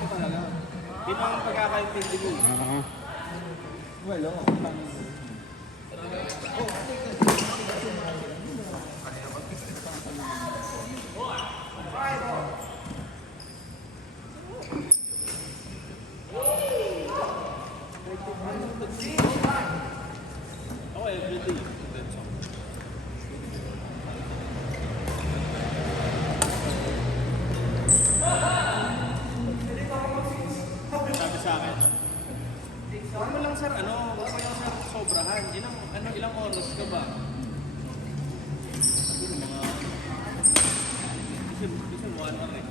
ko talaga. Yun ang pagkakaintindi ko. Well, oo. Ako everyday. Sabi sa akin, huwag mo lang sir, huwag mo lang sir sobrahan. Ilang oras ka ba? Siguro mga, kasi 1 hour eh.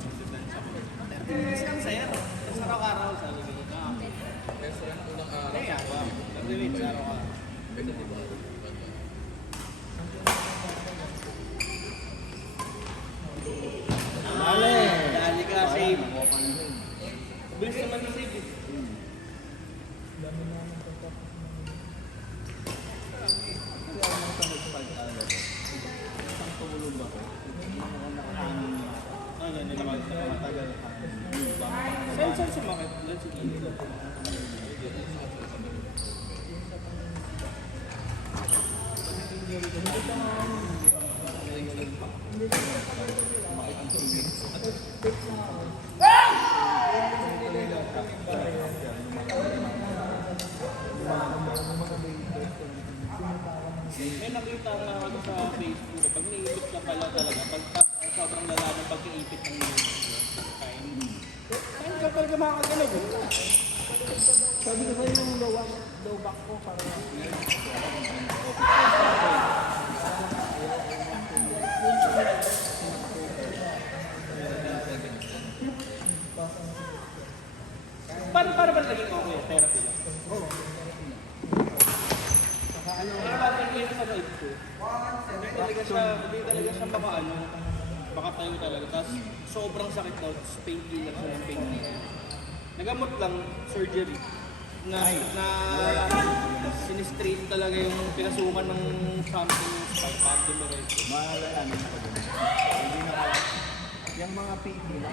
30 minutes lang sir. Kasi araw-araw sabi ko na. Restaurant unang araw. Kaya ba? 30 minutes araw-araw. Pwede di ba? Dali ka, save. Bilis naman na save. Ganyan naman sa matagal. Saan sumakit? Let's see. May nakita nga ako sa Facebook, pag niipit ka pala talaga, pag sobrang lala ng pag-iipit ng kain ka talaga makakagalog. Sabi ko sa'yo yung low back ko para Para ba naging okay? Therapy lang? Oo. Para ba naging sa life ko? Hindi talaga siya baka tayo talaga. Tapos sobrang sakit daw, painkiller siya ng painkiller. Nagamot lang, surgery. Na sinistraight talaga yung pinasukan ng something sa abdomen. Malala naman ako dun. Hindi na kaya. Yung mga PT na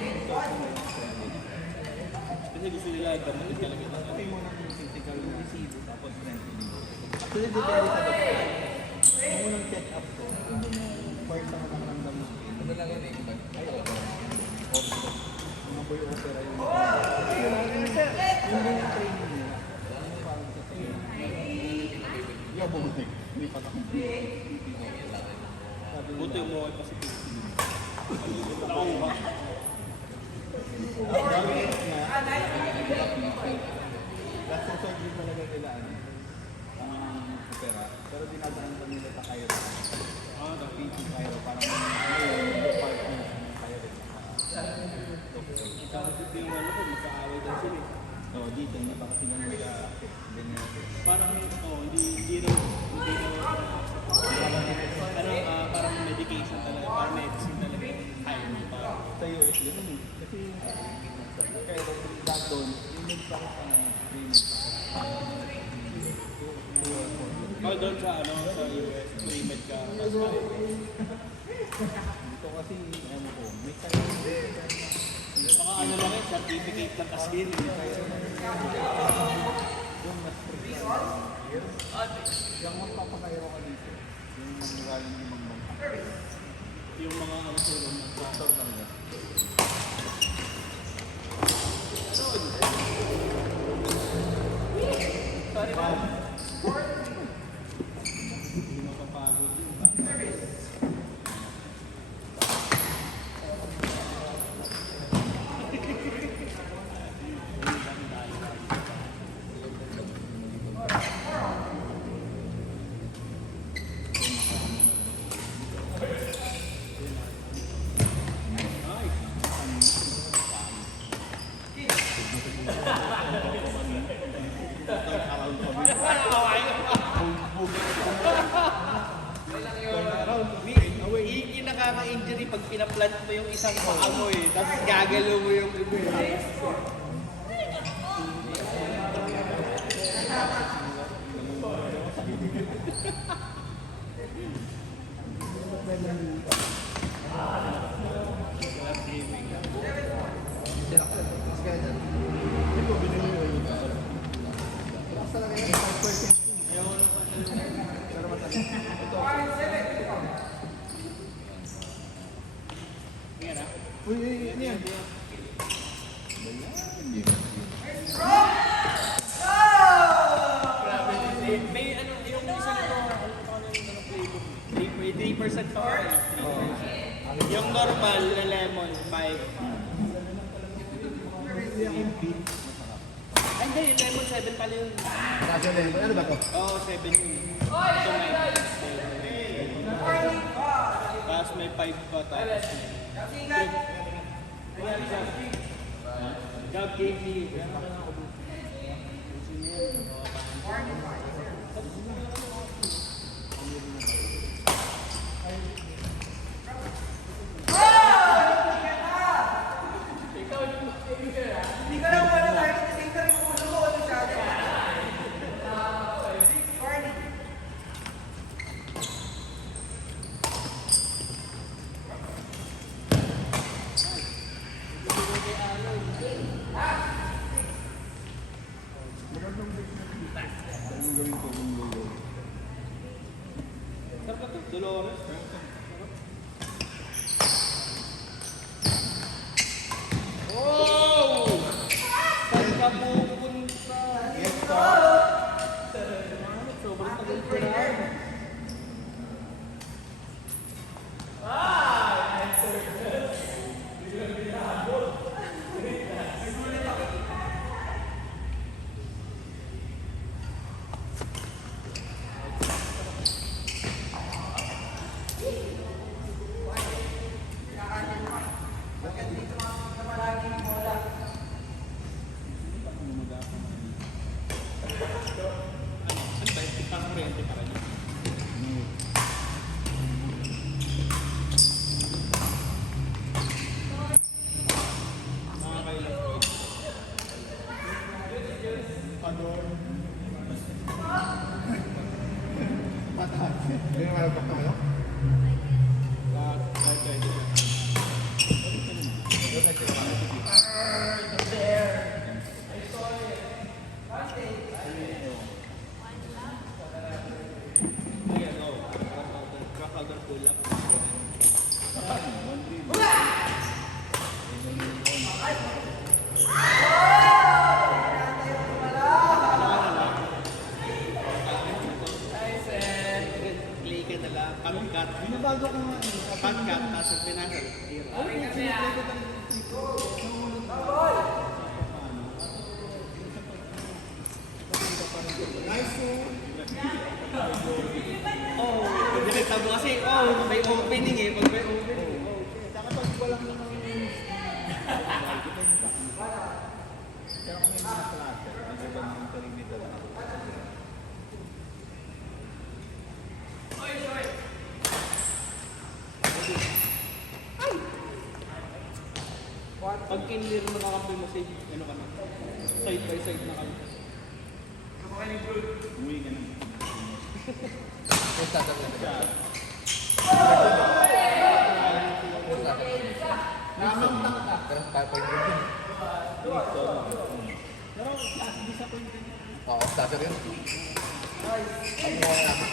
Kasi gusto nila gamot talaga. Kasi mo ng physical resibo tapos friendly. Actually, depende sa doctor. Yung unang check-up ko, part na nakaramdam ng pain. Ano lang yun eh? Ay, oo. Ortho. Mga boy opera yung yung din yung training nila. Yung parang sa training. Yung bumalik. Hindi pa ako. Buti mo ay positive. Nakuha. Last surgery talaga nila opera. Pero dinadaan pa nila sa Cairo. Sa PT Cairo. Parang yung part ng Cairo. Tapos ito yung ko, magkaaway daw sila. So dito, hindi pa kasi nga Parang, hindi raw, parang medication talaga, parang medicine talaga yung high para. sa US yun eh. Kasi kaya back doon, yung nagpakit pa na Doon sa sa US, pre-med ka. dito kasi, ko, may tayo. Baka lang yun, certificate lang kasi yun. Doon mas strict. Yung magpapakairo ka dito, yung maraming limang bangka. Yung mga tulong na Doctor talaga. Sorry, ma'am. Hindi makapagod yun. Yung nakaka-injury pag pinaplant mo yung isang paa mo eh, tapos gagalaw mo yung iba eh. Let's go. Ayaw ko na pa. Pero matagal. Ito. Yan ah. Uy, ano yan? Grabe. May ano, yung isa nito, ano yung flavor? 3% pa eh. 3%. Yung normal na lemon, 5. Ay, hindi, yung lemon 7 pala yun. Kasi lemon, ano ba to? Oo, 7 yun. Ito may 7. Tapos may 5 pa, tapos may... Job, Casey. Anong gawin ko kung logo? Sarap na to, Dolores. Oh! Saan ka pupunta? Sobrang tagal ko na. Ano ba yung pang kuryente para niya? Nakakailan po. Mataas. Hindi naman nagpapakta mo? Ayan, oh. Crocodile pull-up. Play ka na lang, pag-cut. Binabago ko nga. Pag-cut, tapos ang pinasa. Oh, direkta mo kasi, may opening eh. Pag may opening, Kapag walang kaya kung may mga klase, medyo ba ng perimeter na ako? pag kinlir mo na kampi mo, side, ano ka na? Side by side na kami. Umuwi ka na. Yung sasabihin ko. Pero 5.1 yun. Pero, last disappointed niya. Oo, starter yun. Ang mga namin.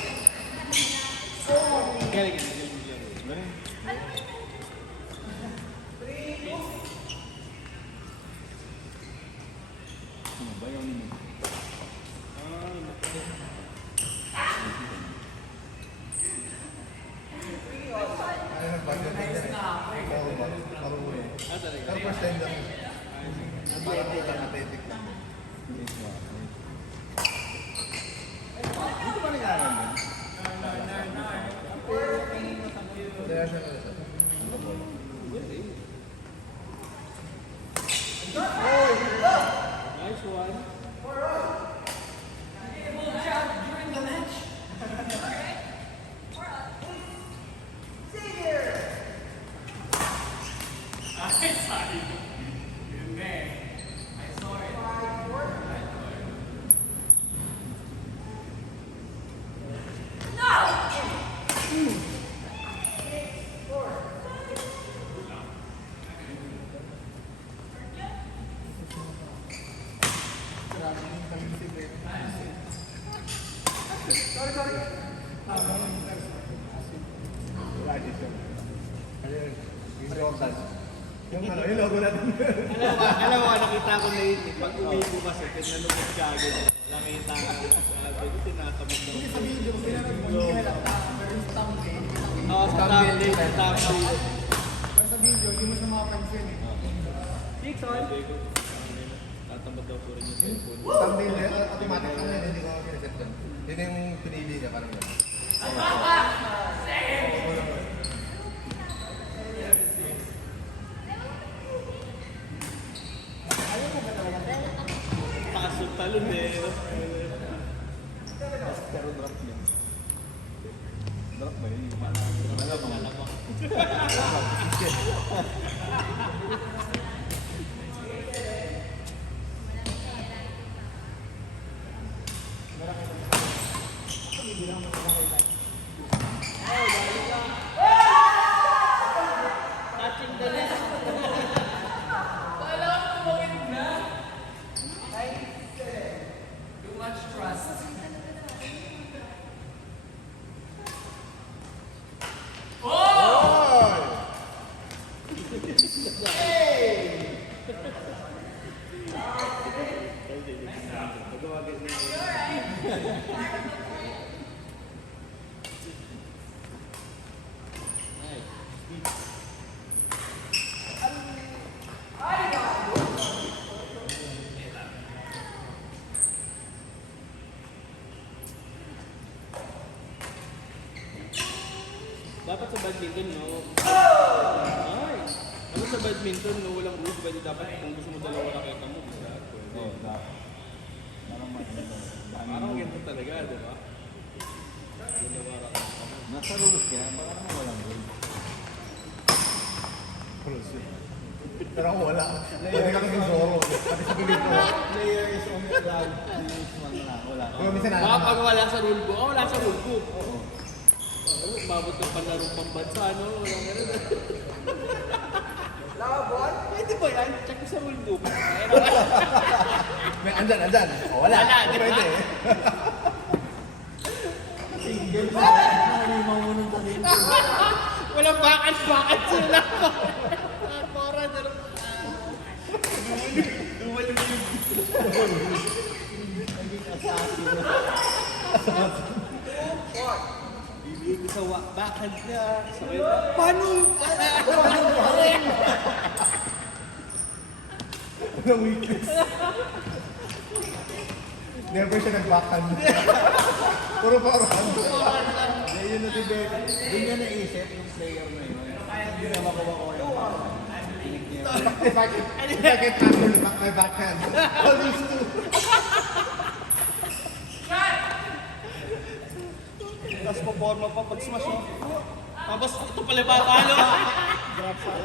Galing, galing. Ganun. Ano ba yung Ano yung budget din yan eh. Marunong. Talaga. Pero first time lang. Parang athletic lang. Dito ba nag-aaral din? Kaya siya nila. Nice one. Wala dito. Ayun, yung Jordan. Yung ano, yung logo natin. Alam mo, nakita ko na yun. Pag uwi ko kasi, tinanong ka agad. Nakita ko agad. Tinatamad daw. Sa video, hindi halata. Pero yung thumbnail, Oo, sa thumbnail, sa thumbnail. pero sa video, hindi mo siya makapansin eh. Dixon! Tatamad daw po rin yung cellphone. Thumbnail na yun, automatic lang yun, hindi ko pinaset doon. Yun yung pinili niya, parang gano'n. Pasok talon eh. Pero drop niya. Drop ba yun? Malamang. Touching the net. Dapat sa badminton, no? Ay! Dapat sa badminton, no? Walang rules. Pwede dapat kung gusto mo dalawa raketa mo, bisa. Pwede. Oo, dapat. Parang maganda. Parang ganito talaga, di ba? Dalawa raketa mo. Nasa rules kaya, baka naman walang rules. Close yun. Pero ako wala. Pwede kami yung Zoro. Pati sa bibig ko. Player is only allowed to use one lang. Wala. Kung minsan Baka alam pag wala sa rule book, wala sa rule book. Oo. Umabot ng panlarong pambansa, no? Walang ganun. Labon? Pwede ba yan? Check mo sa rule book. May andyan. O, wala. Wala, di ba? Pwede. Single sa halimaw mo nung talim ko. Walang bakat sila. Para na rin. Duwal yung Naging assassin na. bibig sa bakad niya. Sabay na, paano? Paano rin? Walang weakness. Never siya nag-backhand. Puro forehand. Kaya yun na si Beck. Doon niya naisip yung player na yun. Hindi na makuha ko yung tinig niya. If I get handle my backhand, I'll lose too. Tapos paporma pa pag smash mo. Tapos ito pala ba paano?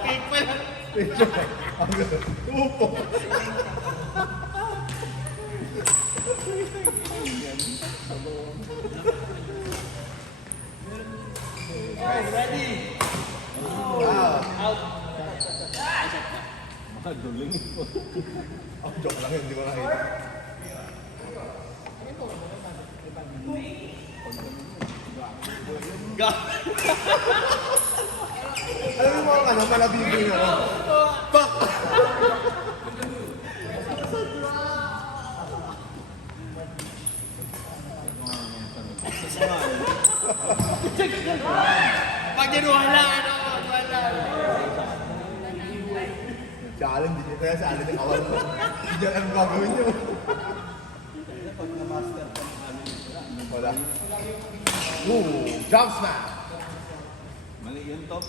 Cake pala. Ang gano'n. Upo. Oh, ready. Wow. Out. Makaduling. Oh, joke lang yun. Hindi ko nakita. Ga. Alam mo mga ano, malabibo yun. Pak! Pag yan wala, ano, wala. Challenge din. Kaya sa alin ng kawan mo. Hindi yan ang gagawin nyo. Pag na-master ka ng ano, Wala. Jump smash! mali yun, top.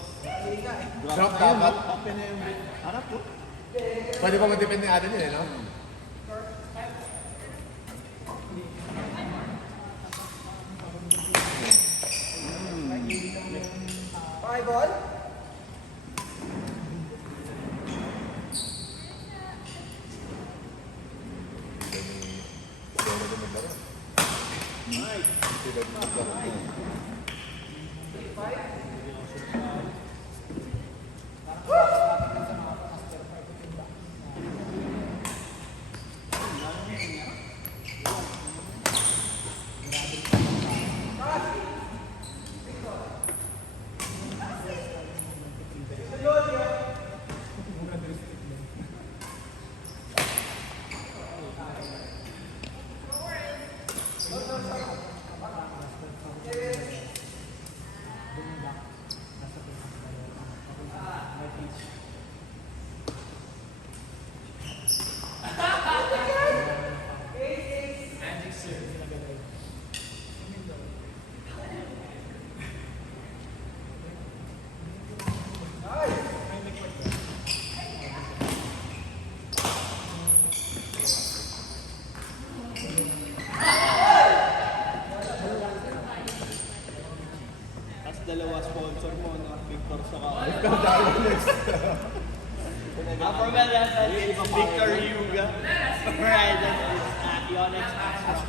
Drop dapat. Open na yung harap ko. Pwede pa mag-depend ng atin yun eh, no?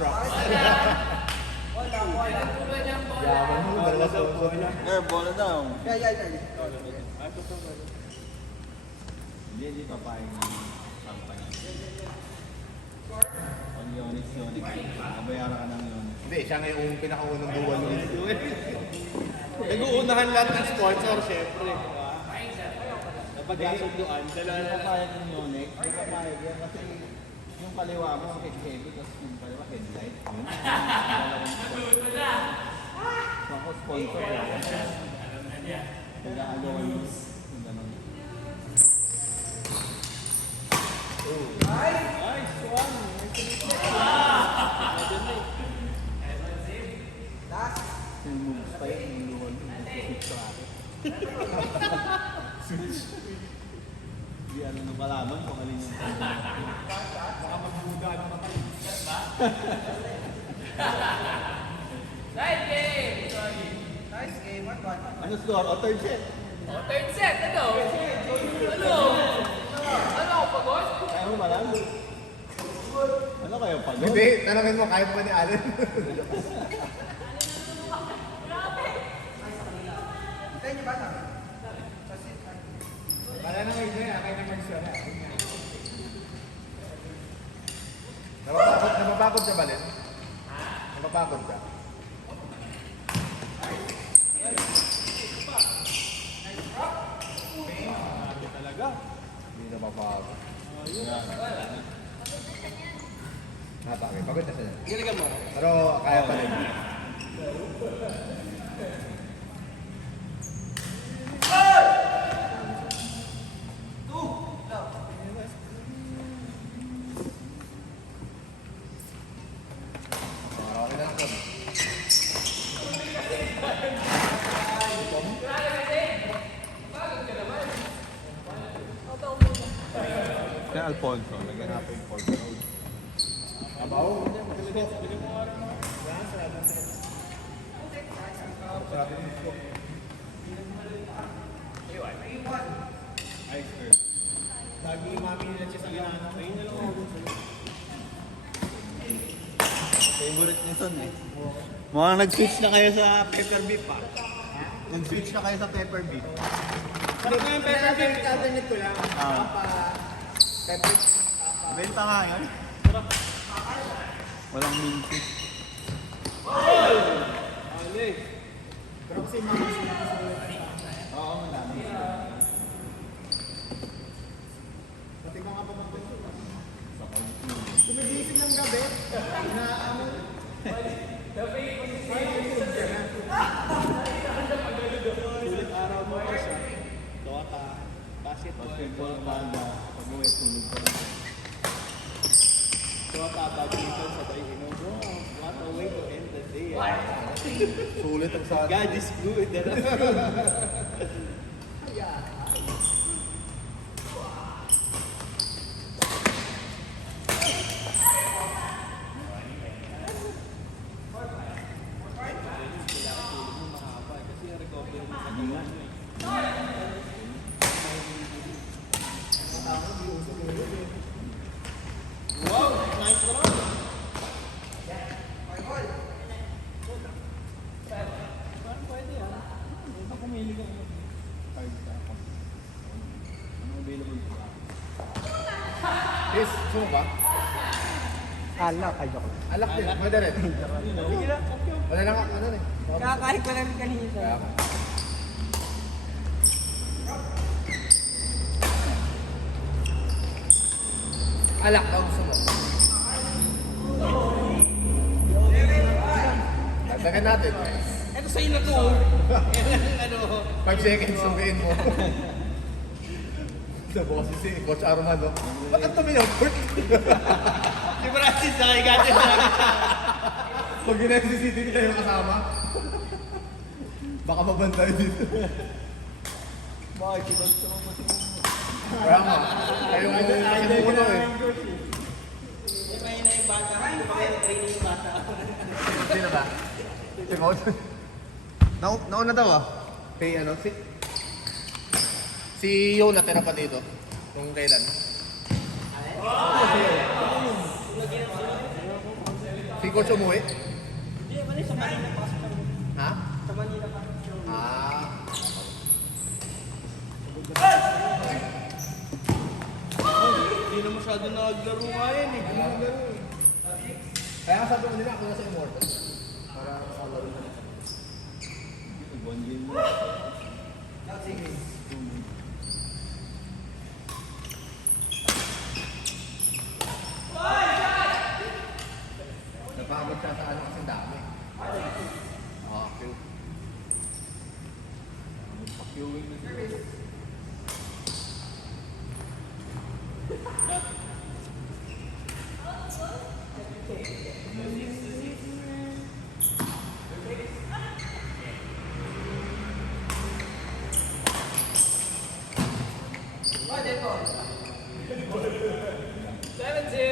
truck. Yaman mo, dalawa sponsor na. Bola daw. Ay, gusto ko. Hindi papayag ng company. On Yonex. Nabayaran ka ng Yonex. Hindi, siya nga yung pinakaunang duwan mo. Nag-uunahan lahat ng sponsor, syempre. Napagkasunduan. Hindi papayag ng Yonex. Hindi papayag yan kasi yung kaliwa mo heavy tapos yung kaliwa headlight. Yun. So ako sponsor lang. Nag-aagawan mo. Yung ganun. Nice one. Yung moves pa yun, yung luwan mo. Switch traffic. Hindi ano na malaman kung alin yung baka magbuga na matay. Nice game! Ano score? O third set? Oh, third set, ano? Ano ako pagod? Kaya mo malam? Ano kayo pagod? Hindi, tanongin mo, kaya mo ba ni Allen? Wala na kayo dyan, kaya na mag-sara. Napapagod ka ba, Len? Napapagod ka? Talaga. Hindi napapagod. Napakagod. Pagod na siya. Giligan mo. Pero kaya pa rin. Okay na lang. Kaya Alfonso, naghanap yung Porto Road. Lagi mami nila siya sa ginana. Ayun na lang ako. Favorite ni Son eh. Mukhang nag-switch na kayo sa pepper beef pa. Nag-switch na kayo sa pepper beef. Ano nga yung pepper beef? Internet ko lang. Benta nga yun. Walang minti. Ali. Oo, madami. Sulit araw mo ko siya. Dota. Basketball. Basketball, banda. Pag-uwi, tulog pa rin. Dota. Badminton sa tayo. Wow. What a way to end the day. Sulit ang sa... God is good. Wow, nice run. Parang pwede yan. Ito pumili ka. Card sa ako. Ano available pa? Yes, gusto mo ba? Alak, ay joke. Alak din, pwede rin. Sige na, okay. Wala lang, ano rin. Kakain ko lang kanina. Kaya ka. Alak daw gusto mo. Dagdagan natin. Ito sa'yo na to. Ano? 5 seconds, sumiin mo. Sa boses si Coach Arman, no? Ba't ang dumi ng pork? Si Francis nakigatin na lang. Pag ginag-CCTV tayo kasama, baka mabantayan dito. Bakit? Gusto mo ba si Kaya nga, kayo mo sinukuno eh. May na yung bata. Hindi pa kayo training yung bata. Sino ba? Si Coach? Nauna daw ah. Kay ano? Si Yo natira pa dito. Kung kailan. Si Hindi ko umuwi? Hindi, mali sa Manila pa kasi kami. Ha? Sa Manila pa. Ah. Hindi na masyado naglaro nga yan eh. Kaya nga sabi ko nila ako nasa Immortal. Para makalaro na. One game mo. Napagod siya sa ano kasi dami. Okay. Pakiuwing na sila. Seven, two.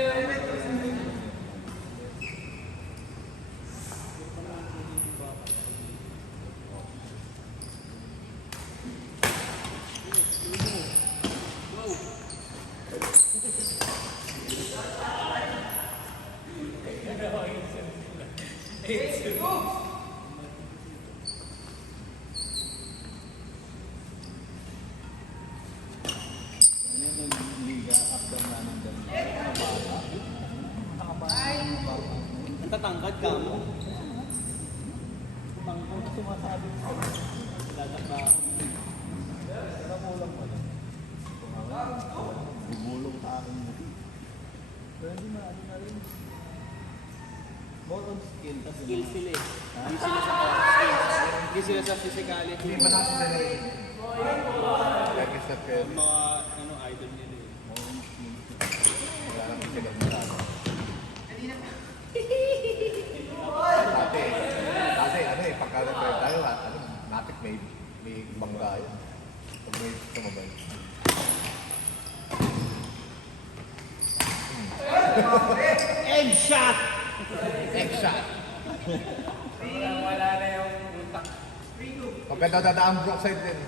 Ano yung liga, up down na ng ganun. Natatangkad ka mo. Ang sumasabi mo. Dadaka. Pero kulang mo lang. Bubulong sa akin mo. Pero hindi maano na rin. More on skill. Tas Skill sila eh. Hindi sila sa skills. Hindi sila sa physicality. Hindi pa nasa sila eh. Like it's not fair. Yung mga ano, idol nila eh. more on skill. Wala naman sila masyado. Dati, ano eh, pagka nag-drive tayo, ano, natik may bangga yun. Pag may sumabay. Egg shot! Egg shot! Wala na yung utak. Pagka dadaan broadside din.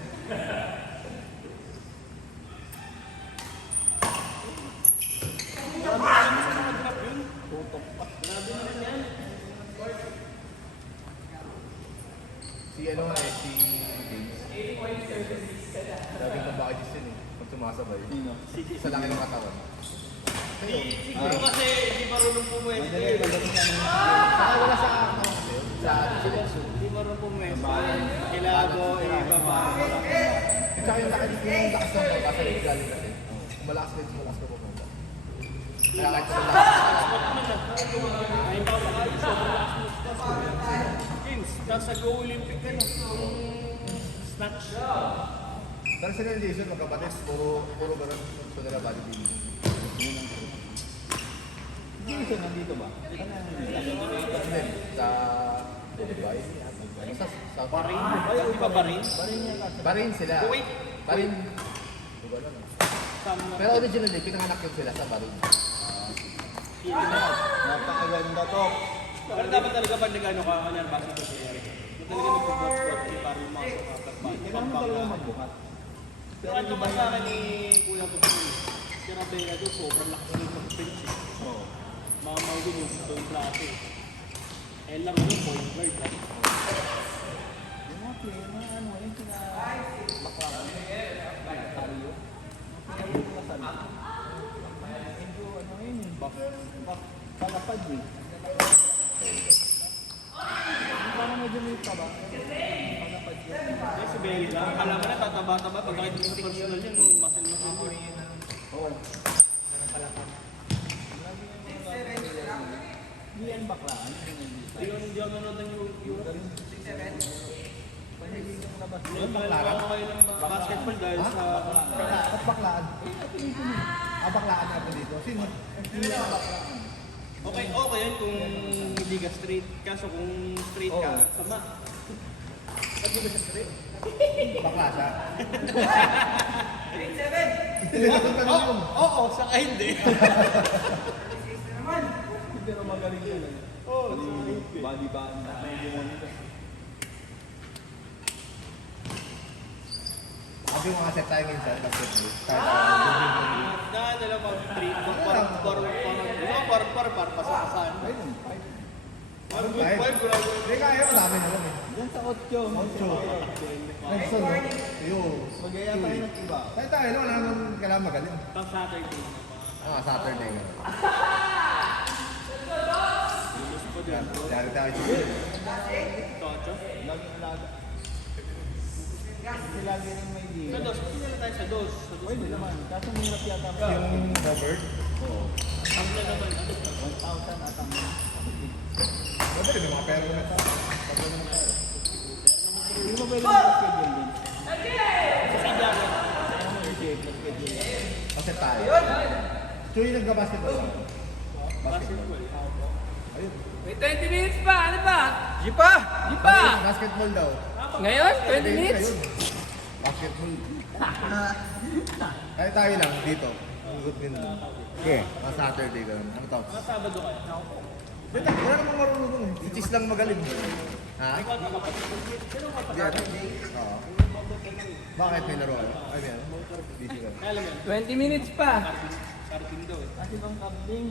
Si ano eh, si James. Laging babae din eh. Pag sumasabay. Sino? Isa lang yung katawan. Siguro kasi hindi marunong pumwesto Madali, eh. pagdating ka naman. Saka wala sa ano kasi yun. Sa selection. Hindi marunong pumwesto. Kailago, iba pa. At saka yung lakas ng basa yung galing kasi. Malakas din, malakas ka pumunta. Kaya kahit sa lakas. Kahit ako sakali, sobrang lakas mo sa James, nasa Go Olympic ka na. Snatch. Pero sila yung Jason, magkapatid, puro ganun. So nila bodybuilding. Hindi siya nandito ba? Kasi din, sa Dubai. Sa Barin. Di ba Barin? Barin sila. Kuwait. Barin. Di ba alam. Sama. Pero originally, pinanganak yun sila sa Barin. Napakaganda to. Pero dapat talaga pag nag-ano ka, ano, base ko siya. Talaga nagpo-sport para yung mga kapatid. Kailangan mo talaga magbuhat. Pero ano ba sa akin ni Kuya Tutul? Si Rabela doon, sobrang lakas yung mag-bench eh. Oo. Mga mawin yung doon klase. Eh lang yung point guard. Yung mga player na ano, yung bakla. Tario. Medyo ano yun eh. Palapad eh. Parang medyo may taba. Palapad yun. Eh si Bella, alam mo na tataba-taba. Pag nakita mo sa personal yan, muscle-muscle yun. Oo. Hindi yan baklaan. Hindi ako nanonood ng Euro. Paniligang labas. Yun, mahal ako kayo ng basketball dahil sa... At baklaan. Baklaan na ako dito. Sino? Okay, okay yan kung hindi ka straight. Kaso kung straight ka, Oo. sama. Pag di ba siya straight? Bakla siya. Oo, saka hindi. Pero magaling yan. Oo, Body band. Medyo mo nito. Sabi mo nga set tayo minsan. Basketball. Dahil nila mag-treat, par pasakasan. Ayun, fight. Parang kahit. Hindi kaya, madami na lang eh. Diyan sa 8. Next one, no? Yun. Magaya tayo ng iba. Tayo, no? Wala naman kailangan magaling. Pang Saturday. Saturday nga. Dari tayo dito. Tocho. Laging alaga. Kasi lagi rin may di. Sa dos. Hindi na tayo sa dos. Sa dos Pwede na lang. naman. Kaso mahirap yata mo. Yung covered. Oo. Ang na naman. 1,000 at ang Pwede, may mga pera na tayo. Hindi mo pwede mag-schedule din. Sa Santiago. Ano mo i-schedule? Kasi tayo. Chuy, nagka-basketball lang. Basketball. Ayun. May 20 minutes pa, ano ba? Di pa! Di pa! Basketball daw. Ngayon? 20 minutes? Ayun. Basketball. Tayo lang dito. Good din. Okay. Saturday ka. Ano tawag? Mga Sabado kayo. Wala namang marunong dun eh. Si Cheese lang magaling. Ha? Ikaw at kapatid. Sino ang kapatid? Oo. Bakit may laro kayo? Ay, may ano? Busy ka. Kaya alam mo yun. 20 minutes pa. Karting daw eh. Kasi bang kabling?